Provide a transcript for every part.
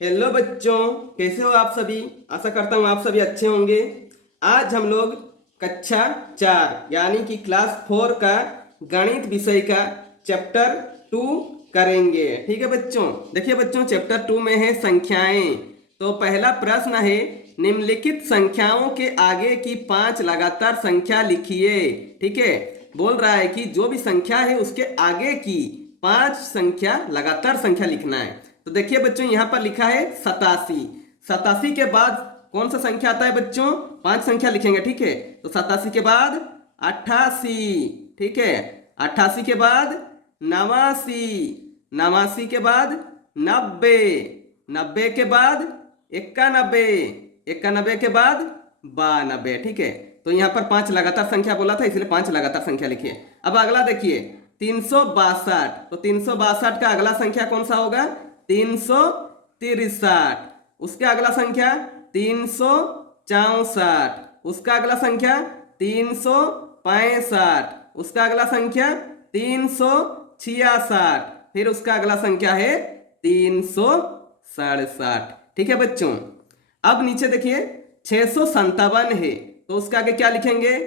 Hello बच्चों, कैसे हो आप सभी। आशा करता हूँ आप सभी अच्छे होंगे। आज हम लोग कक्षा 4 यानी कि क्लास 4 का गणित विषय का चैप्टर 2 करेंगे। ठीक है बच्चों, देखिए बच्चों चैप्टर 2 में है संख्याएं। तो पहला प्रश्न है, निम्नलिखित संख्याओं के आगे की 5 लगातार संख्या लिखिए। ठीक है, बोल रहा है कि जो भी संख्या है उसके आगे की 5 संख्या लगातार संख्या लिखना है। तो देखिए बच्चों यहाँ पर लिखा है 87। 87 के बाद कौन सा संख्या आता है बच्चों? 5 संख्या लिखेंगे। ठीक है, तो 87 के बाद 88। ठीक है, 88 के बाद 89। 89 के बाद 90। 90 के बाद 91। 91 के बाद 92। ठीक है, तो यहाँ पर 5 लगातार संख्या बोला था इसलिए 5 लगातार संख्या लिखिए। अब अगला देखिए 362। तो 362 का अगला संख्या कौन सा होगा? 363। उसके अगला संख्या 364। उसका अगला संख्या 365। उसका अगला संख्या 366। फिर उसका अगला संख्या है 367। ठीक है बच्चों, अब नीचे देखिए 657 है तो उसके आगे क्या लिखेंगे?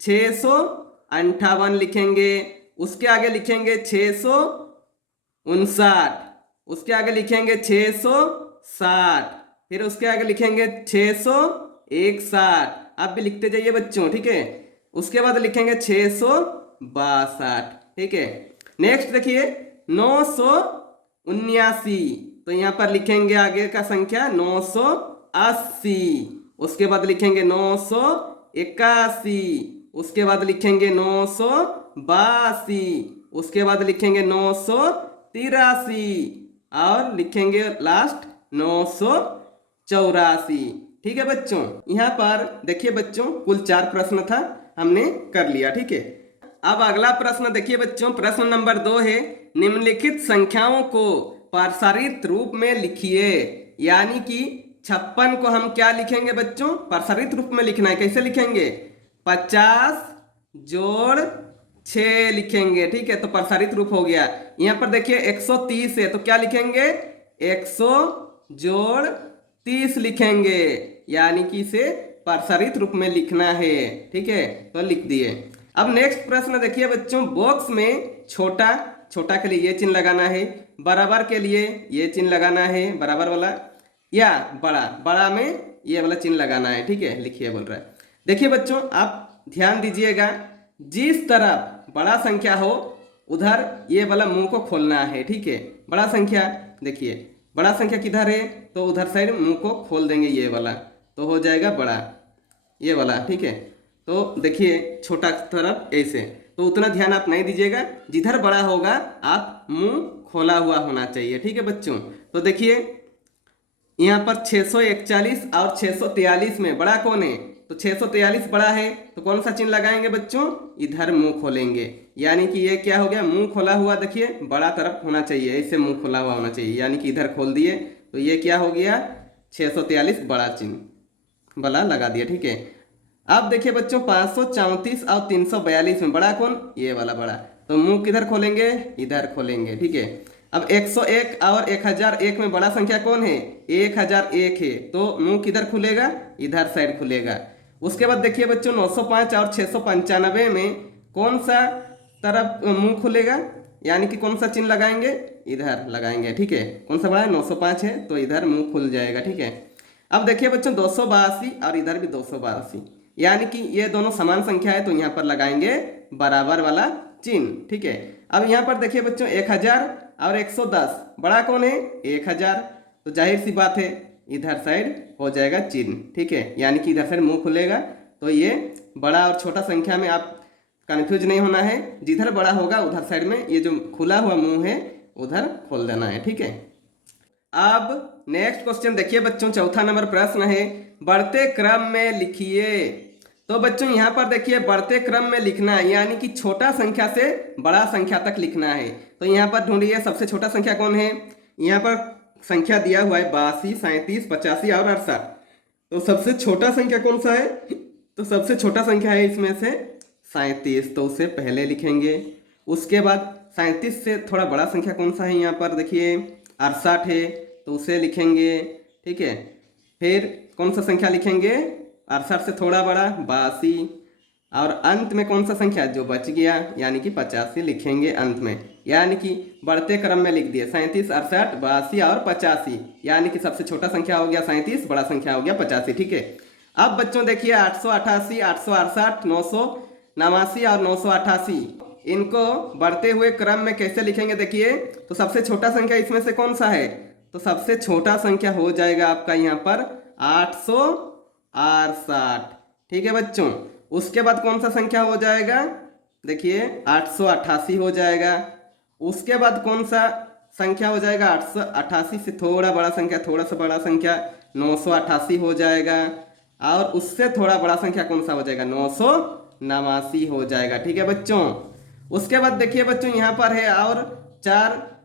658 लिखेंगे। उसके आगे लिखेंगे 659। उसके आगे लिखेंगे 660। फिर उसके आगे लिखेंगे 661। आप भी लिखते जाइए बच्चों। ठीक है, उसके बाद लिखेंगे 662। ठीक है, नेक्स्ट देखिए 979। तो यहाँ पर लिखेंगे आगे का संख्या 980। उसके बाद लिखेंगे 981। उसके बाद लिखेंगे 982। उसके बाद लिखेंगे 983 और लिखेंगे लास्ट 984। ठीक है बच्चों, यहाँ पर देखिए बच्चों कुल 4 प्रश्न था, हमने कर लिया। ठीक है, अब अगला प्रश्न देखिए बच्चों, प्रश्न नंबर 2 है, निम्नलिखित संख्याओं को प्रसारित रूप में लिखिए। यानी कि 56 को हम क्या लिखेंगे बच्चों? प्रसारित रूप में लिखना है। कैसे लिखेंगे? 50 जोड़ 6 लिखेंगे। ठीक है, तो प्रसारित रूप हो गया। यहाँ पर देखिए 130 है तो क्या लिखेंगे? 100 जोड़ 30 लिखेंगे, यानी कि इसे प्रसारित रूप में लिखना है। ठीक है, तो लिख दिए। अब नेक्स्ट प्रश्न देखिए बच्चों, बॉक्स में छोटा, छोटा के लिए ये चिन्ह लगाना है, बराबर के लिए ये चिन्ह लगाना है बराबर वाला, या बड़ा, बड़ा में ये वाला चिन्ह लगाना है। ठीक है, लिखिए बोल रहा है। देखिए बच्चों आप ध्यान दीजिएगा, जिस तरफ बड़ा संख्या हो उधर ये वाला मुंह को खोलना है। ठीक है, बड़ा संख्या देखिए, बड़ा संख्या किधर है तो उधर साइड मुंह को खोल देंगे, ये वाला तो हो जाएगा बड़ा, ये वाला। ठीक है, तो देखिए छोटा तरफ ऐसे, तो उतना ध्यान आप नहीं दीजिएगा, जिधर बड़ा होगा आप मुंह खोला हुआ होना चाहिए। ठीक है बच्चों, तो देखिए यहाँ पर 641 और 643 में बड़ा कौन है? तो 643 बड़ा है तो कौन सा चिन्ह लगाएंगे बच्चों? इधर मुंह खोलेंगे, यानी कि ये क्या हो गया? मुंह खोला हुआ। देखिए बड़ा तरफ होना चाहिए, ऐसे मुंह खोला हुआ होना चाहिए, यानी कि इधर खोल दिए तो ये क्या हो गया? 643 बड़ा चिन्ह वाला लगा दिया। ठीक है, अब देखिए बच्चों 534 और 342 में बड़ा कौन? ये वाला बड़ा, तो मुंह किधर खोलेंगे? इधर खोलेंगे। ठीक है, अब 101 और 1001 में बड़ा संख्या कौन है? 1001 है तो मुंह किधर खुलेगा? इधर साइड खुलेगा। उसके बाद देखिए बच्चों 905 और 695 में कौन सा तरफ मुंह खुलेगा? यानी कि कौन सा चिन्ह लगाएंगे? इधर लगाएंगे। ठीक है, कौन सा बड़ा है? 905 है तो इधर मुंह खुल जाएगा। ठीक है, अब देखिए बच्चों 282 और इधर भी 282, यानी कि ये दोनों समान संख्या है तो यहाँ पर लगाएंगे बराबर वाला चिन्ह। ठीक है, अब यहाँ पर देखिए बच्चों 1000 और 110 बड़ा कौन है? 1000, तो जाहिर सी बात है इधर साइड हो जाएगा चिन्ह। ठीक है, यानी कि इधर साइड मुंह खुलेगा। तो ये बड़ा और छोटा संख्या में आप कन्फ्यूज नहीं होना है, जिधर बड़ा होगा उधर साइड में ये जो खुला हुआ मुंह है उधर खोल देना है। ठीक है, अब नेक्स्ट क्वेश्चन देखिए बच्चों, चौथा नंबर प्रश्न है, बढ़ते क्रम में लिखिए। तो बच्चों यहाँ पर देखिए बढ़ते क्रम में लिखना है, यानी कि छोटा संख्या से बड़ा संख्या तक लिखना है। तो यहाँ पर ढूंढिए सबसे छोटा संख्या कौन है? यहाँ पर संख्या दिया हुआ है 82, 37, 85 और 68। तो सबसे छोटा संख्या कौन सा है? तो सबसे छोटा संख्या है इसमें से 37, तो उसे पहले लिखेंगे। उसके बाद 37 से थोड़ा बड़ा संख्या कौन सा है? यहाँ पर देखिए 68 है तो उसे लिखेंगे, ठीक है। फिर कौन सा संख्या लिखेंगे, 68 से थोड़ा बड़ा 82, और अंत में कौन सा संख्या जो बच गया यानी कि 85 लिखेंगे अंत में, यानी कि बढ़ते क्रम में लिख दिए 37, 68, 82 और 85, यानी कि सबसे छोटा संख्या हो गया 37, बड़ा संख्या हो गया 85, ठीक है। अब बच्चों देखिए 888, 868, 989 और 988, इनको बढ़ते हुए क्रम में कैसे लिखेंगे देखिए। तो सबसे छोटा संख्या इसमें से कौन सा है, तो सबसे छोटा संख्या हो जाएगा आपका यहाँ पर 868, ठीक है बच्चों। उसके बाद कौन सा संख्या हो जाएगा, देखिए 888 हो जाएगा। उसके बाद कौन सा संख्या हो जाएगा, 888 से थोड़ा बड़ा संख्या, थोड़ा सा बड़ा संख्या 988 हो जाएगा। और उससे थोड़ा बड़ा संख्या कौन सा हो जाएगा, 989 हो जाएगा, ठीक है बच्चों। उसके बाद देखिए बच्चों यहाँ पर है और 4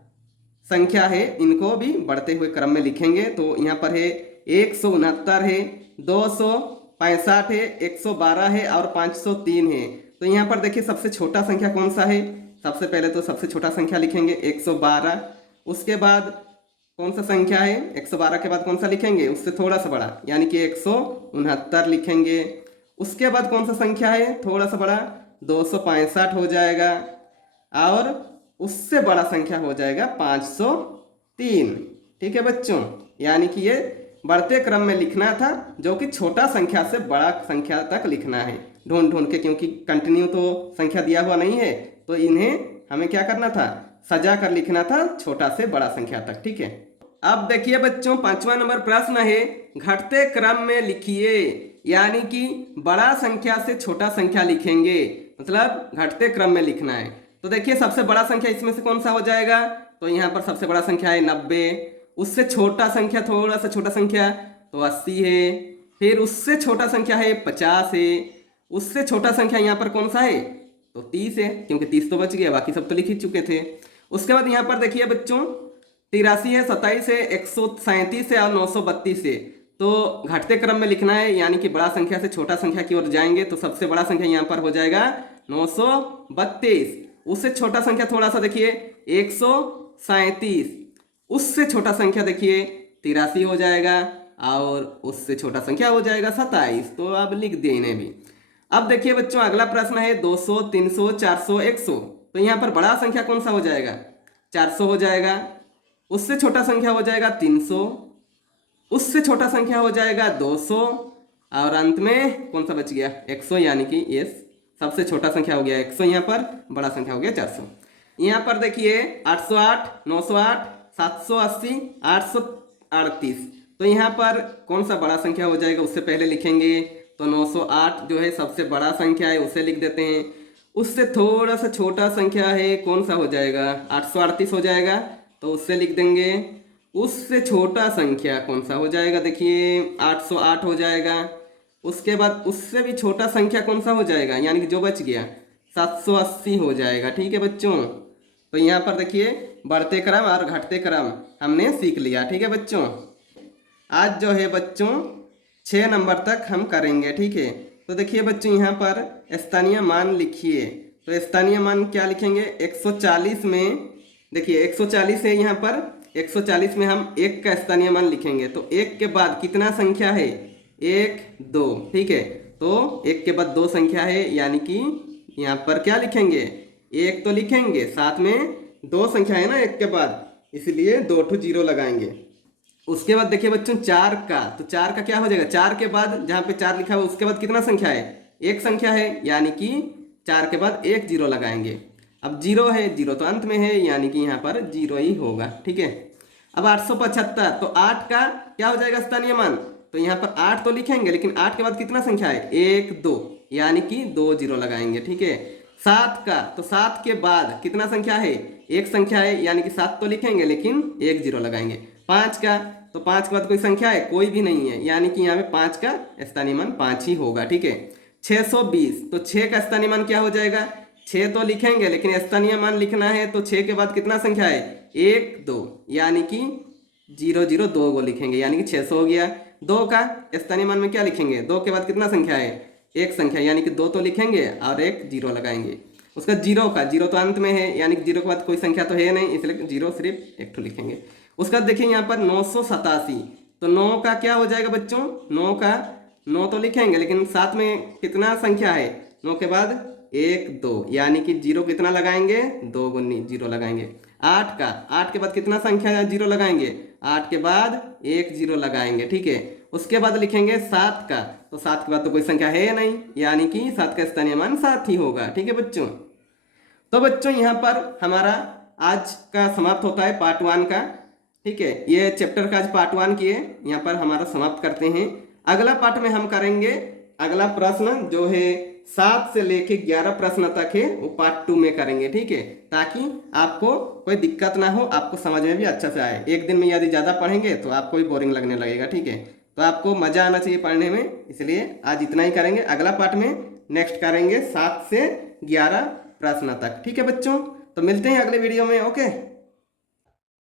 संख्या है, इनको भी बढ़ते हुए क्रम में लिखेंगे। तो यहाँ पर है 169 है, 265 है, 112 है और 503 है। तो यहाँ पर देखिए सबसे छोटा संख्या कौन सा है, सबसे पहले तो सबसे छोटा संख्या लिखेंगे 112। उसके बाद कौन सा संख्या है, 112 के बाद कौन सा लिखेंगे, उससे थोड़ा सा बड़ा यानी कि 169 लिखेंगे। उसके बाद कौन सा संख्या है थोड़ा सा बड़ा, 265 हो जाएगा। और उससे बड़ा संख्या हो जाएगा 503, ठीक है बच्चों। यानी कि ये बढ़ते क्रम में लिखना था, जो कि छोटा संख्या से बड़ा संख्या तक लिखना है ढूंढ ढूंढ के, क्योंकि कंटिन्यू तो संख्या दिया हुआ नहीं है, तो इन्हें हमें क्या करना था, सजा कर लिखना था छोटा से बड़ा संख्या तक, ठीक है। अब देखिए बच्चों 5वां नंबर प्रश्न है, घटते क्रम में लिखिए, यानी कि बड़ा संख्या से छोटा संख्या लिखेंगे, मतलब घटते क्रम में लिखना है। तो देखिए सबसे बड़ा संख्या इसमें से कौन सा हो जाएगा, तो यहाँ पर सबसे बड़ा संख्या है 90। उससे छोटा संख्या, थोड़ा सा छोटा संख्या तो 80 है। फिर उससे छोटा संख्या है 50 है। उससे छोटा संख्या यहाँ पर कौन सा है, तो 30 है, क्योंकि 30 तो बच गया, बाकी सब तो लिख ही चुके थे। उसके बाद यहाँ पर देखिए बच्चों 83 है, 27 है, 137 है और 932 है। तो घटते क्रम में लिखना है, यानी कि बड़ा संख्या से छोटा संख्या की ओर जाएंगे। तो सबसे बड़ा संख्या यहाँ पर हो जाएगा 932। उससे छोटा संख्या थोड़ा सा देखिए 137। उससे छोटा संख्या देखिए 83 हो जाएगा, और उससे छोटा संख्या हो जाएगा 27। तो अब लिख दिए इन्हें भी। अब देखिए बच्चों अगला प्रश्न है 200, 300, 400, 100। तो यहाँ पर बड़ा संख्या कौन सा हो जाएगा, 400 हो जाएगा। उससे छोटा संख्या हो जाएगा 300। उससे छोटा संख्या हो जाएगा 200, और अंत में कौन सा बच गया, 100, यानी कि ये सबसे छोटा संख्या हो गया 100 यहाँ पर, बड़ा संख्या हो गया 400। यहाँ पर देखिए 808, 908, 780, 838। तो यहाँ पर कौन सा बड़ा संख्या हो जाएगा, उससे पहले लिखेंगे। तो 908 जो है सबसे बड़ा संख्या है, उसे लिख देते हैं। उससे थोड़ा सा छोटा संख्या है, कौन सा हो जाएगा, 838 हो जाएगा, तो उससे लिख देंगे। उससे छोटा संख्या कौन सा हो जाएगा, देखिए 808 हो जाएगा। उसके बाद उससे भी छोटा संख्या कौन सा हो जाएगा, यानी कि जो बच गया 780 हो जाएगा, ठीक है बच्चों। तो यहाँ पर देखिए बढ़ते क्रम और घटते क्रम हमने सीख लिया, ठीक है बच्चों। आज जो है बच्चों 6 नंबर तक हम करेंगे, ठीक है। तो देखिए बच्चों यहाँ पर स्थानीय मान लिखिए। तो स्थानीय मान क्या लिखेंगे, 140 में देखिए 140 है यहाँ पर, 140 में हम 1 का स्थानीय मान लिखेंगे। तो 1 के बाद कितना संख्या है, 1, 2, ठीक है। तो 1 के बाद 2 संख्या है, यानी कि यहाँ पर क्या लिखेंगे, 1 तो लिखेंगे, साथ में 2 संख्या है ना 1 के बाद, इसलिए 2 ठो जीरो लगाएंगे। उसके बाद देखिए बच्चों 4 का, तो 4 का क्या हो जाएगा, 4 के बाद जहाँ पे 4 लिखा हुआ उसके बाद कितना संख्या है, 1 संख्या है, यानी कि 4 के बाद 1 जीरो लगाएंगे। अब जीरो है, जीरो तो अंत में है, यानी कि यहाँ पर जीरो ही होगा, ठीक है। अब 875, तो 8 का क्या हो जाएगा स्थानीय मान, तो यहाँ पर 8 तो लिखेंगे, लेकिन 8 के बाद कितना संख्या है, 1, 2, यानी कि 2 जीरो लगाएंगे, ठीक है। 7 का, तो 7 के बाद कितना संख्या है, 1 संख्या है, यानी कि 7 तो लिखेंगे, लेकिन 1 जीरो लगाएंगे। 5 का, तो 5 के बाद कोई संख्या है, कोई भी नहीं है, यानी कि यहाँ पे 5 का स्थानीय मान 5 ही होगा, ठीक है। 620, तो 6 का स्थानीय मान क्या हो जाएगा, 6 तो लिखेंगे, लेकिन स्थानीय मान लिखना है, तो 6 के बाद कितना संख्या है, 1, 2, यानी कि 0, 0, 2 को लिखेंगे, यानी कि 600 हो गया। 2 का स्थानीय मान में क्या लिखेंगे, 2 के बाद कितना संख्या है, 1 संख्या, यानी कि 2 तो लिखेंगे और 1 जीरो लगाएंगे। उसका 0 का, 0 तो अंत में है, यानी कि 0 के बाद कोई संख्या तो है नहीं, इसलिए 0 सिर्फ 1 ठो लिखेंगे। उसका देखिए यहाँ पर 987, तो 9 का क्या हो जाएगा बच्चों, 9 का 9 तो लिखेंगे, लेकिन साथ में कितना संख्या है, 9 के बाद 1 2, यानी कि जीरो कितना लगाएंगे, 2 गुनी जीरो लगाएंगे। 8 का 8 के बाद कितना संख्या जीरो लगाएंगे, 8 के बाद 1 जीरो लगाएंगे, ठीक है। उसके बाद लिखेंगे 7 का, तो 7 के बाद तो कोई संख्या है नहीं, यानी कि 7 का स्थानीय मान 7 ही होगा, ठीक है बच्चों। तो बच्चों यहाँ पर हमारा आज का समाप्त होता है पार्ट 1 का, ठीक है। ये चैप्टर का आज पार्ट 1 किए, यहाँ पर हमारा समाप्त करते हैं। अगला पार्ट में हम करेंगे अगला प्रश्न जो है 7 से लेके 11 प्रश्न तक है, वो पार्ट 2 में करेंगे, ठीक है, ताकि आपको कोई दिक्कत ना हो, आपको समझ में भी अच्छा से आए। एक दिन में यदि ज़्यादा पढ़ेंगे तो आपको भी बोरिंग लगने लगेगा, ठीक है। तो आपको मज़ा आना चाहिए पढ़ने में, इसलिए आज इतना ही करेंगे। अगला पार्ट में नेक्स्ट करेंगे 7 से 11 प्रश्न तक, ठीक है बच्चों। तो मिलते हैं अगले वीडियो में, ओके।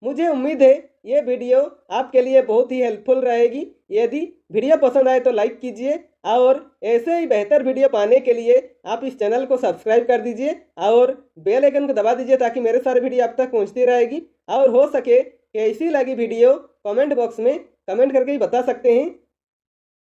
मुझे उम्मीद है ये वीडियो आपके लिए बहुत ही हेल्पफुल रहेगी। यदि वीडियो पसंद आए तो लाइक कीजिए, और ऐसे ही बेहतर वीडियो पाने के लिए आप इस चैनल को सब्सक्राइब कर दीजिए और बेल आइकन को दबा दीजिए, ताकि मेरे सारे वीडियो आप तक पहुंचती रहेगी। और हो सके कैसी लगी वीडियो कमेंट बॉक्स में कमेंट करके ही बता सकते हैं।